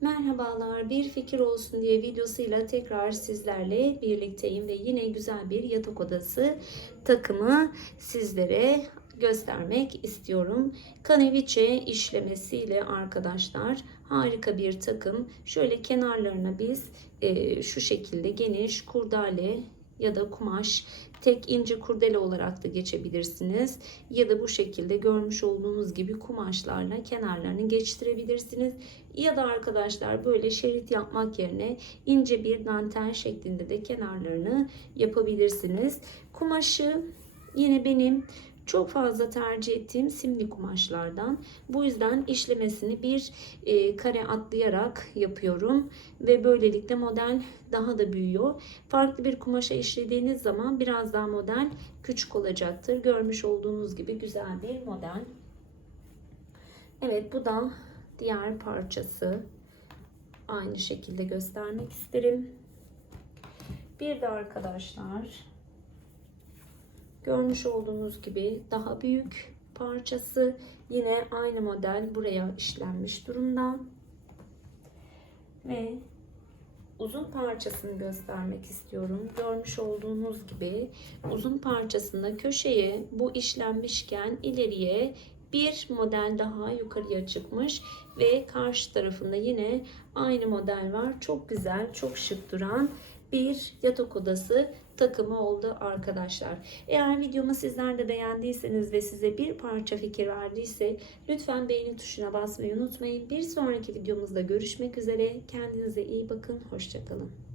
Merhabalar, bir fikir olsun diye videosuyla tekrar sizlerle birlikteyim ve yine güzel bir yatak odası takımı sizlere göstermek istiyorum. Kaneviçe işlemesiyle arkadaşlar harika bir takım. Şöyle kenarlarına biz e, şu şekilde geniş kurdale ya da kumaş tek ince kurdele olarak da geçebilirsiniz. Ya da bu şekilde görmüş olduğunuz gibi kumaşlarla kenarlarını geçtirebilirsiniz. Ya da arkadaşlar böyle şerit yapmak yerine ince bir dantel şeklinde de kenarlarını yapabilirsiniz. Kumaşı yine benim çok fazla tercih ettiğim simli kumaşlardan. Bu yüzden işlemesini bir e, kare atlayarak yapıyorum ve böylelikle model daha da büyüyor. Farklı bir kumaşa işlediğiniz zaman biraz daha model küçük olacaktır. Görmüş olduğunuz gibi güzel bir model. Evet bu da diğer parçası. Aynı şekilde göstermek isterim. Bir de arkadaşlar Görmüş olduğunuz gibi daha büyük parçası yine aynı model buraya işlenmiş durumda. Ve uzun parçasını göstermek istiyorum. Görmüş olduğunuz gibi uzun parçasında köşeye bu işlenmişken ileriye bir model daha yukarıya çıkmış ve karşı tarafında yine aynı model var. Çok güzel, çok şık duran bir yatak odası takımı oldu arkadaşlar. Eğer videomu sizler de beğendiyseniz ve size bir parça fikir verdiyse lütfen beğeni tuşuna basmayı unutmayın. Bir sonraki videomuzda görüşmek üzere. Kendinize iyi bakın. Hoşçakalın.